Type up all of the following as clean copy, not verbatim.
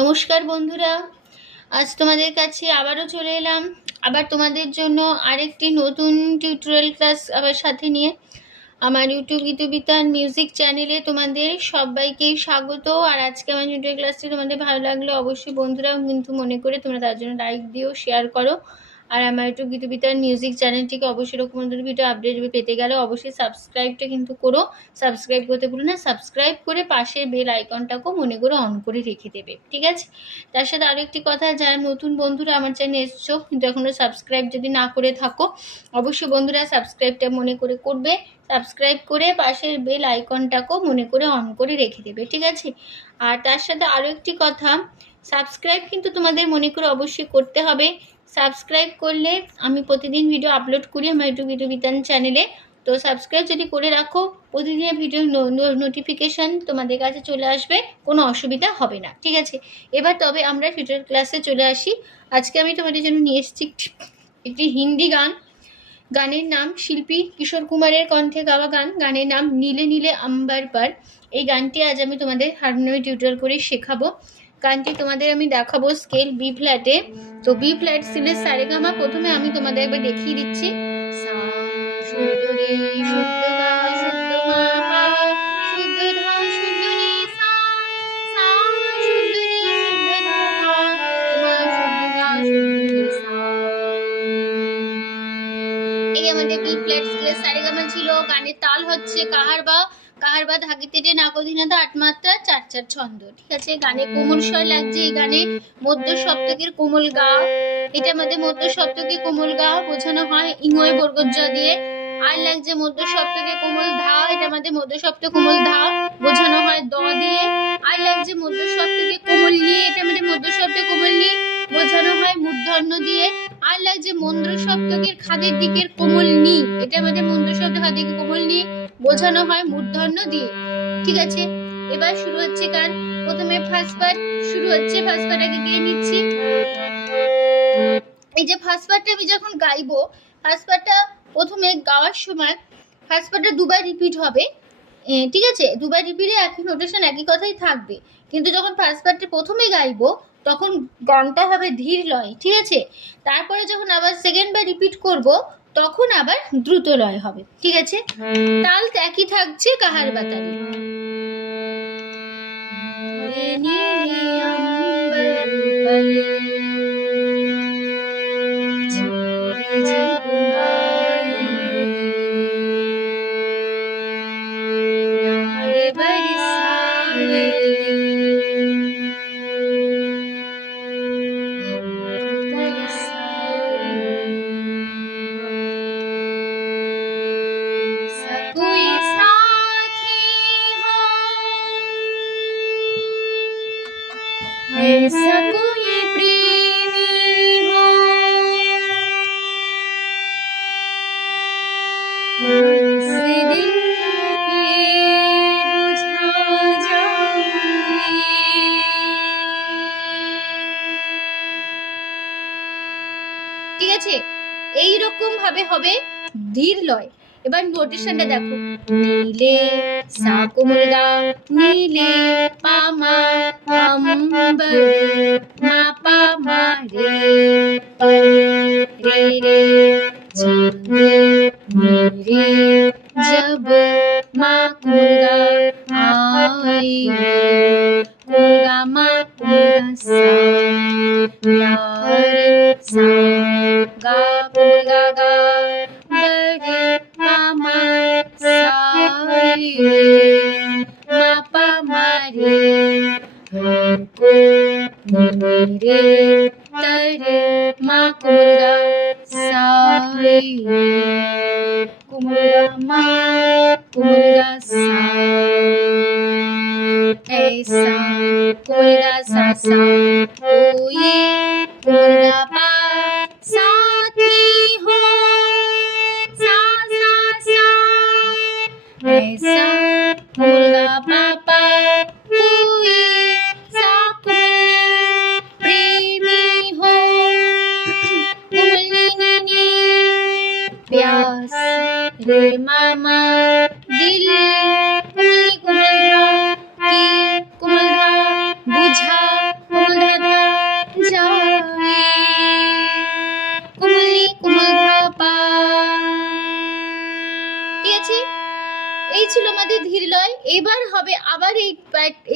নমস্কার বন্ধুরা, আজ তোমাদের কাছে আবারও চলে এলাম আবার তোমাদের জন্য আরেকটি নতুন টিউটোরিয়াল ক্লাস আবার সাথে নিয়ে। আমার ইউটিউব গীতবিতান মিউজিক চ্যানেলে তোমাদের সবাইকেই স্বাগত। আর আজকে আমার টিউটোরিয়াল ক্লাসটি তোমাদের ভালো লাগলে অবশ্যই বন্ধুরাও কিন্তু মনে করে তোমরা তার জন্য লাইক দিও, শেয়ার করো। আর আমার ইউটিউব গীতবিতান মিউজিক চ্যানেলটিকে অবশ্যই এরকম ভিডিও আপডেট পেতে গেলে অবশ্যই সাবস্ক্রাইবটা কিন্তু করো। সাবস্ক্রাইব করতে ভুলো না, সাবস্ক্রাইব করে পাশের বেল আইকনটাকেও মনে করে অন করে রেখে দেবে, ঠিক আছে? তার সাথে আরও একটি কথা, যারা নতুন বন্ধুরা আমার চ্যানেলে এসছো কিন্তু এখনও সাবস্ক্রাইব যদি না করে থাকো, অবশ্যই বন্ধুরা সাবস্ক্রাইবটা মনে করে করবে। সাবস্ক্রাইব করে পাশের বেল আইকনটাকেও মনে করে অন করে রেখে দেবে, ঠিক আছে? আর তার সাথে আরও একটি কথা, সাবস্ক্রাইব কিন্তু তোমাদের মনে করে অবশ্যই করতে হবে। সাবস্ক্রাইব করলে আমি প্রতিদিন ভিডিও আপলোড করি আমার ইউটিউব গীতবিতান চ্যানেলে। তো সাবস্ক্রাইব যদি করে রাখো, প্রতিদিনের ভিডিও নোটিফিকেশান তোমাদের কাছে চলে আসবে, কোনো অসুবিধা হবে না, ঠিক আছে? এবার তবে আমরা টিউটোরিয়াল ক্লাসে চলে আসি। আজকে আমি তোমাদের জন্য নিয়ে এসেছি একটি হিন্দি গান। গানের নাম শিল্পী কিশোর কুমারের কণ্ঠে গাওয়া গান। গানের নাম নীলে নীলে আম্বার পার। এই গানটি আজ আমি তোমাদের হারমোনিয়ামে টিউটোরিয়াল করে শেখাবো। গানটি তোমাদের আমি দেখাবো স্কেল বি ফ্ল্যাটে। তো বি ফ্ল্যাট স্কেলের সারেগামা প্রথমে আমি তোমাদের একবার দেখিয়ে দিচ্ছি। সা শুদ্ধ রে শুদ্ধ গা শুদ্ধ মা পা শুদ্ধ ধা শুদ্ধ রে সা সা শুদ্ধ রে শুদ্ধ ধা মা শুদ্ধ গা শুদ্ধ রে সা। এই আমাদের বি ফ্ল্যাট স্কেলের সারেগামা ছিল। গানের তাল হচ্ছে কাহারবা। কাহারবা ধাগিতেটে নাকোধিনাথা ৮ মাত্রা ৪/৪ ছন্দ, ঠিক আছে? গানে কোমল স্বর লাগছে। এই গানে মধ্য সপ্তকের কোমল গা, এটা আমাদের মধ্য সপ্তকে কোমল গা বোঝানো হয় ইংয় বর্গজ দিয়ে। আর লাগছে মধ্য সপ্তকে কোমল ধা, এটা আমাদের মধ্য সপ্তক কোমল ধা বোঝানো হয় দ দিয়ে। আর লাগছে মধ্য সপ্তকে কোমল নি, এটা আমাদের মধ্য সপ্তকে কোমল নি বোঝানো হয় মূর্ধন্য দিয়ে। আর লাগছে মন্দ্র সপ্তকের খাদের দিকের কোমল নি, এটা আমাদের মন্দ্র সপ্তকের খাদের দিকে কোমল নি বোঝানো হয় মূর্ধন্য দিয়ে, ঠিক আছে? এবার শুরু হচ্ছে গান। প্রথমে ফার্স্ট পার্ট শুরু হচ্ছে। ফার্স্ট পার্ট আগে গেয়ে নিচ্ছি। এই যে ফার্স্ট পার্টটা আমি যখন গাইবো, ফার্স্ট পার্টটা প্রথমে গাওয়ার সময় ফার্স্ট পার্টটা দুবার রিপিট হবে, ঠিক আছে? দুবার রিপিটে একই নোটেশন একই কথাই থাকবে। কিন্তু যখন ফার্স্ট পার্টটা প্রথমে গাইবো তখন গানটা হবে ধীর লয়, ঠিক আছে? তারপরে যখন আবার সেকেন্ড বার রিপিট করব তখন আবার দ্রুত লয় হবে, ঠিক আছে? তাল একই থাকছে কাহার বাতালি। ऐसा कोई प्रेमी हो उस दिल के बुझा जाए। ঠিক আছে? এইরকম ভাবে হবে ধীর লয়। এবার নোটেশনটা দেখো। নীলে সা কোমল গা, নীলে পা মা আম্বার মা পা মা রে রে রে চাঁদ মেরে जब মা কোমল গা আই কোমল গা মা কোমল গা সা यार सा गा कोमल गा गा बड़े मामा सारे मा पा मारे हमको मेरे तरे मा कोमल गा सारे कोमल गा मा कोमल गा सा ऐसा कोमल गा सा सा कोई कोमल गा पा साथी हो सा सा सा ऐसा कोमल गा पा पा कोई सा प्रेमी हो कोमल नी नी प्यास रे मामा दिल कोमल कोमल की कोमल बुझा कोमल এই ছিল আমাদের ধীর লয়। এবার হবে আবার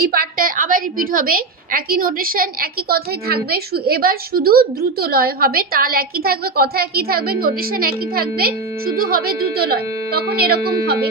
এই পার্টটা আবার রিপিট হবে, একই নোটেশন একই কথাই থাকবে, এবার শুধু দ্রুত লয় হবে, তাল একই থাকবে, কথা একই থাকবে, নোটেশন একই থাকবে, শুধু হবে দ্রুত লয়। তখন এরকম হবে,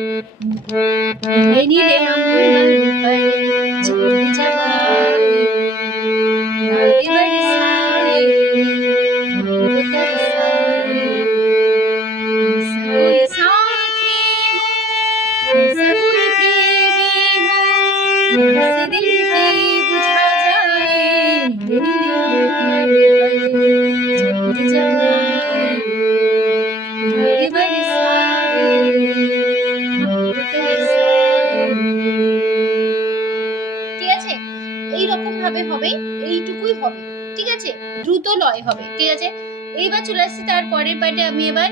হবে, এইটুকুই হবে, ঠিক আছে, দ্রুত লয় হবে, ঠিক আছে। এইবার চলে আসছি তার পরের পার্টে। আমি এবার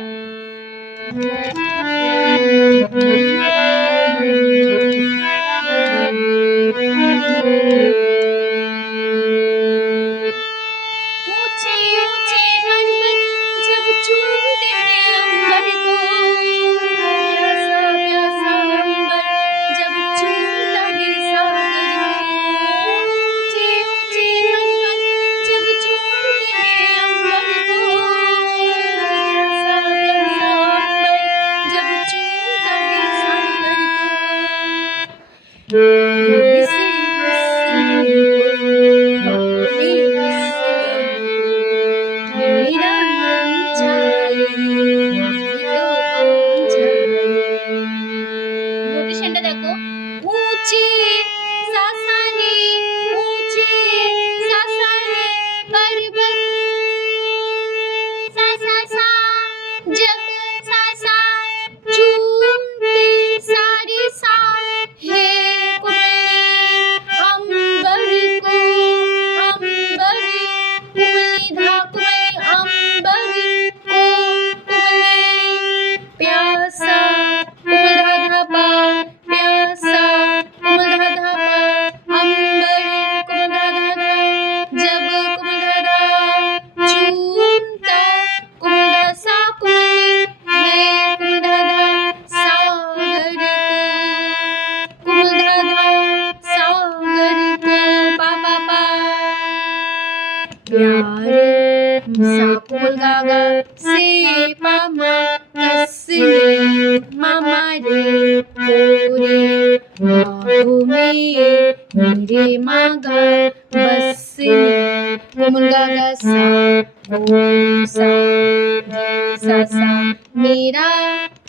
मेरा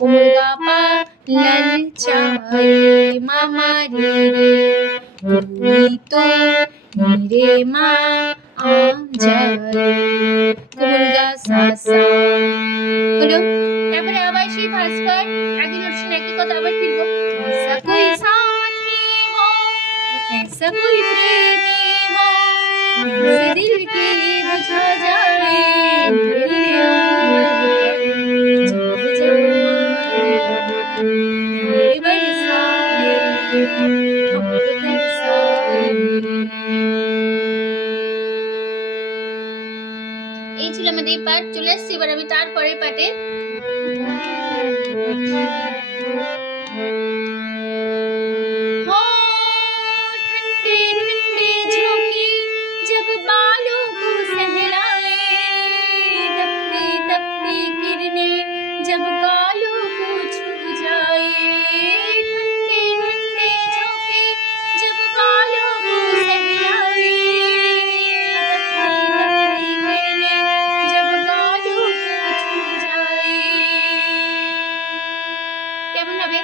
उमगा पा ललचाए मामा रे रे तो मेरे माँ आ जाए कुमलगा सासा হলো। তারপরে আবার সেই ফার্স্ট পার্ট একই নোটেশন একই কথা আবার ফিরবো, ऐसा कोई साथी हो ऐसा कोई प्रेमी हो ऐसे दिल की बुझा जाए এই ছিল আমাদের এই পার্ট। চলে আসছি এবার আমি তারপরের পার্টে। কেমন হবে?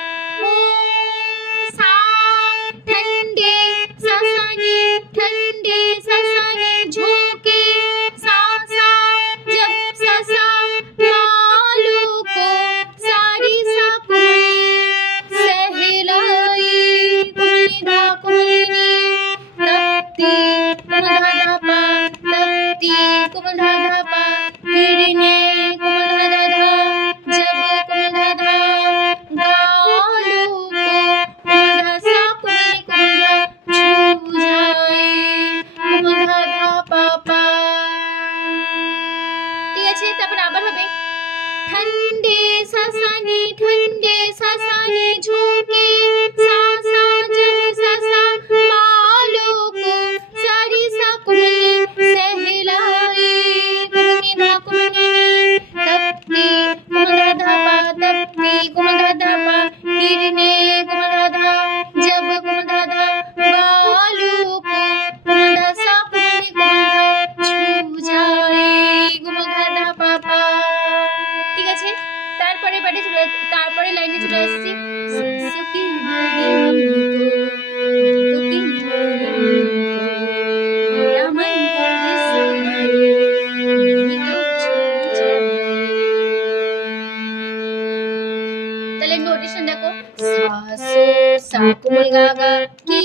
कोमल गा गा की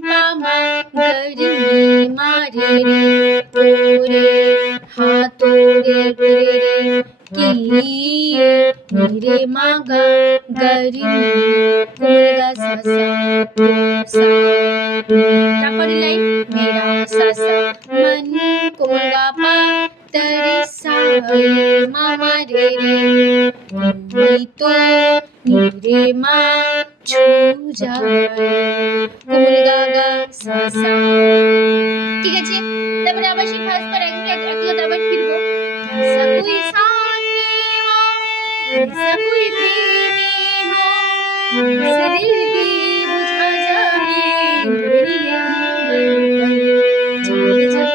पामा गरी मारे रे तोरे हाथों रे तेरे की मेरे मागा गरी कोमल गा सा सा तापर लाइन मेरा सा सा मन कोमल गा पा तेरे साए मामा रे रे तो मेरे माँ छू जाए कोमल गा गा सा सा ঠিক আছে তারপরে আবার সেই ফার্স্ট পার একটু আবার ফিরবো ऐसा कोई साथी हो ऐसा कोई प्रेमी हो ऐसा दिल की बुझा जाए मेरी जाए जब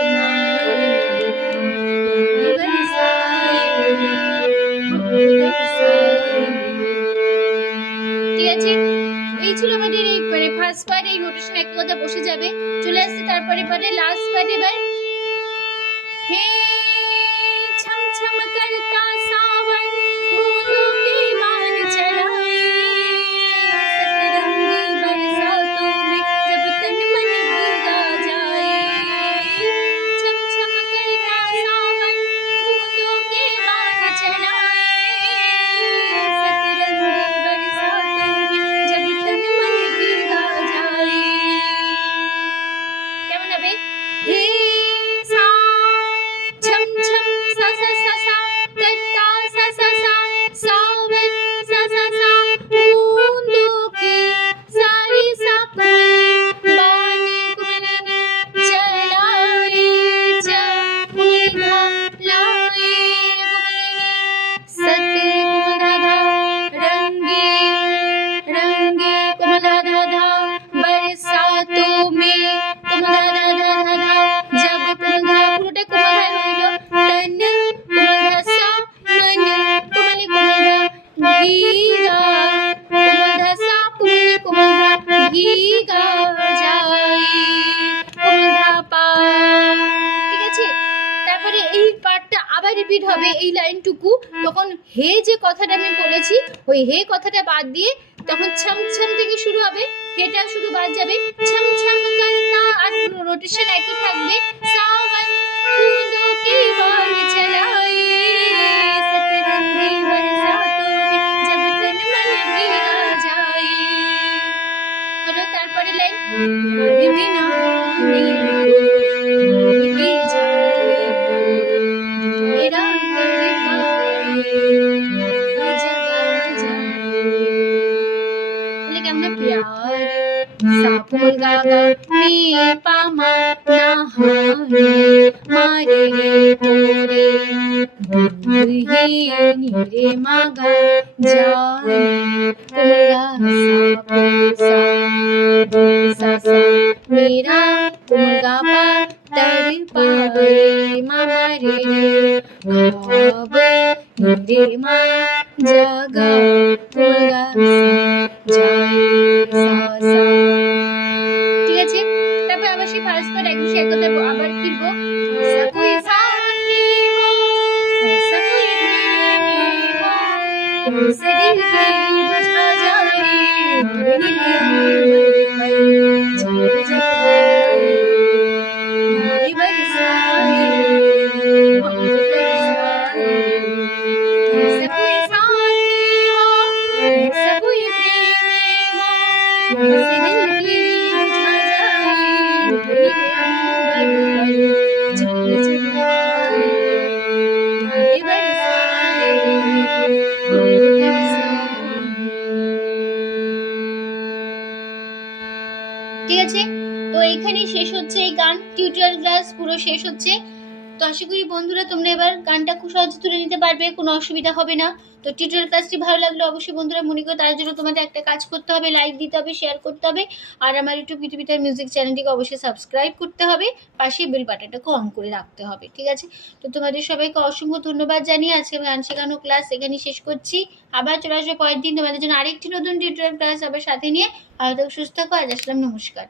ঠিক আছে এই ছিল আমাদের এই মানে ফার্স্ট পার্ট এই রোটেশন এক কথা বসে যাবে চলে আসছে তারপরে পরে লাস্ট পার্ট এবার हे छम छम करता सावन बूंदों के बाण चढ़ाए सतरंगी बरसातों में जब तन मन भीगा जाए छम छम करता सावन बूंदों के बाण चढ़ाए सतरंगी बरसातों में जब तन मन भीगा जाए কেমন হবে हे छम छम सा सा सा सा करता सा सा सा सावन सा सा सा बूंदों के सारी साकुल बाण कुमने चढ़ाए जब लाए सत्य कुमला रंगे रंगे कुमला धा बरसातों में कुमला धा जब कुमला पुरोटा कुमला হইল তন কুমলা সা মন কুমলি কুমলা ভীগা কুমলা সা কুমলি কুমলা ভীগা যায় কুমলা পা ঠিক আছে তারপরে এই পার্টটা আবার রিপিট হবে এই লাইনটুকু তখন হে যে কথাটা আমি বলেছি ওই হে কথাটা বাদ দিয়ে তখন ছম ছম থেকে শুরু হবে হেটা শুধু বাদ যাবে ছম ছম করতা আর রোটেশন একই থাকবে সাवन बूंदों के बाण चढ़ाए सतरंगी बरसातों में जब तन मन भीगा जाए और তারপরে লাইন यार बिना भीगे जाए मेरा तड़पाए जगा जाए लेकिन हमने प्यार सापुल गागा में पामा नहाए मारे रे तोरे ही नीरे मागा जाने कुमगा सा सा मेरा कुमगा पा तर पाए मामा रे खाब नीरे मा जागा कुमगा जाए सा सा ঠিক আছে তারপর আবার সেই ফার্স্ট পার্ট একদম শেয়ার করতে আবার ফিরবো ऐसा कोई साथी हो ऐसा कोई प्रेमी हो ऐसे दिल की बुझा जाए मेरी जब जब मेरी बरसाए ऐसा कोई साथी हो ऐसा कोई प्रेमी हो ऐसे दिल की बुझा ঠিক আছে তো এইখানেই শেষ হচ্ছে এই গান টিউটোরিয়াল ক্লাস পুরো শেষ হচ্ছে তো আশা করি বন্ধুরা তোমরা এবার গানটা খুব সহজে তুলে নিতে পারবে কোনো অসুবিধা হবে না তো টিউটোরিয়াল ক্লাসটি ভালো লাগলে অবশ্যই বন্ধুরা মনে করো তার জন্য তোমাদের একটা কাজ করতে হবে লাইক দিতে হবে শেয়ার করতে হবে আর আমার ইউটিউব গীতবিতার মিউজিক চ্যানেলটিকে অবশ্যই সাবস্ক্রাইব করতে হবে পাশে বেল বাটনটাকে অন করে রাখতে হবে ঠিক আছে তো তোমাদের সবাইকে অসংখ্য ধন্যবাদ জানিয়ে আজকে আমি গান শেখানো ক্লাস এখানেই শেষ করছি আবার চলে আসবে পরের দিন তোমাদের জন্য আরেকটি নতুন টিউটোরিয়াল ক্লাস আবার সাথে নিয়ে ভালো থাকো সুস্থ থাকো আজ আসলাম নমস্কার।